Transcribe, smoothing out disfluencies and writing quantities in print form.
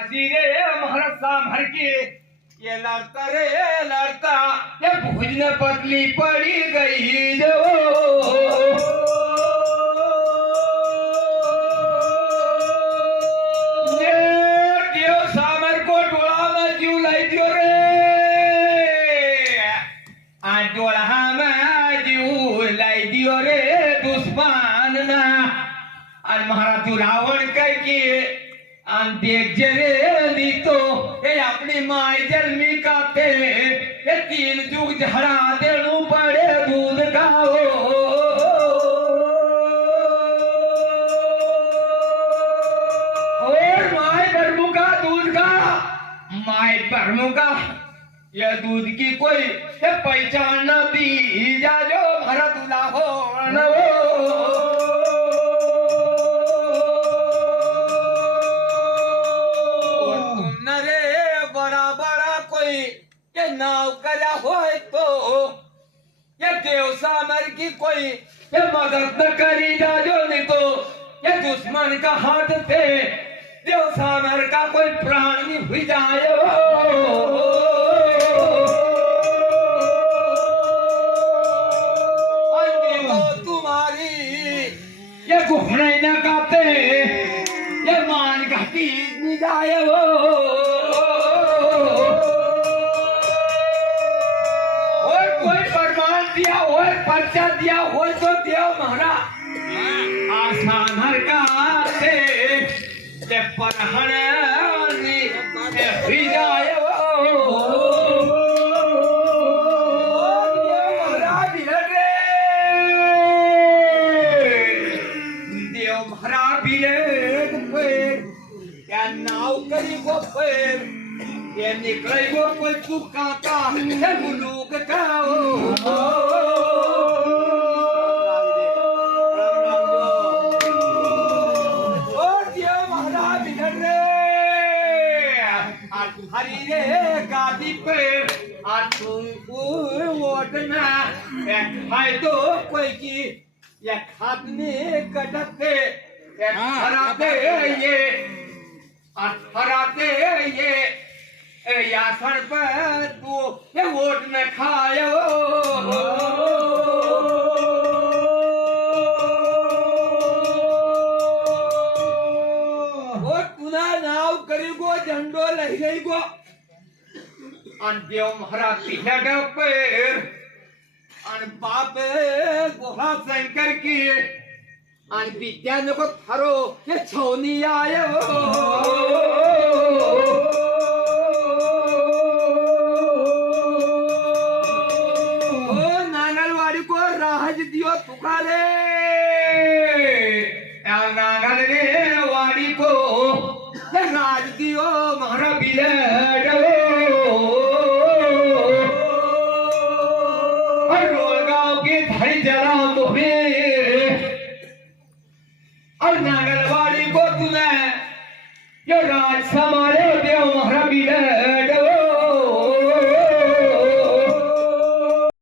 हसी रे महाराज सांभर के ये लड़ता रे लड़ता ये भुजने पतली पड़ी गई जो महाराज रावण काय की आणि देख जरे नीतो ये अपनी माय जन्मी काते ये 3 जुग झड़ा देणू पड़े दूध खाओ और माय बरमू का दूध का माय बरमू का ये दूध की कोई ये पहचान न दी जा जो भरत लाहो न नाव करा होय तो ये देव सामर की कोई ये मदद न करी जाजो नहीं तो ये दुश्मन का हाथ से देव सामर का कोई प्राण नहीं हुई जाए तुम्हारी ये घुटने न काते ये मान घाटी नहीं जाए पर्चा दिया हो तो देव महाराज आसान हर का ते परहन हुई जाए देव महाराज भी क्या नाव करी गो पैर ये निकले गो कोई चुका का मुलूक का हरी रे गादी पे वोटना है तो कोई की या खादने कटते हराते ये यासन पर तू ये वोट न खायो झंडो लही गई गो अन देव महाराज पीछे पैर अन बाप गोहा शंकर की अन विद्यान को थारो ये छौनी आयो ओ नांगलवाड़ी को राहज दियो पुकारे नांगल रे वाड़ी को राज दियो महारा बिलडो और रोलगांव की धड़ी जला मोहे और नांगलवाड़ी को तूने ये राज संभाले देव महारा बिलड